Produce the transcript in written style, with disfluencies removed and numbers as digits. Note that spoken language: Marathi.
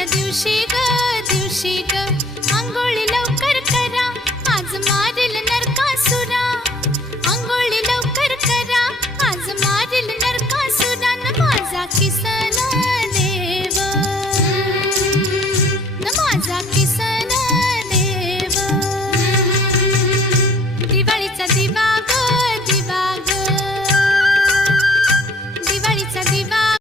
आजच्या दिवशी ग आंघोळी लवकर करा, आज मारेल नरकासुरा. आंघोळी लवकर करा, आज मारेल नरकासुरा. न माझा किसन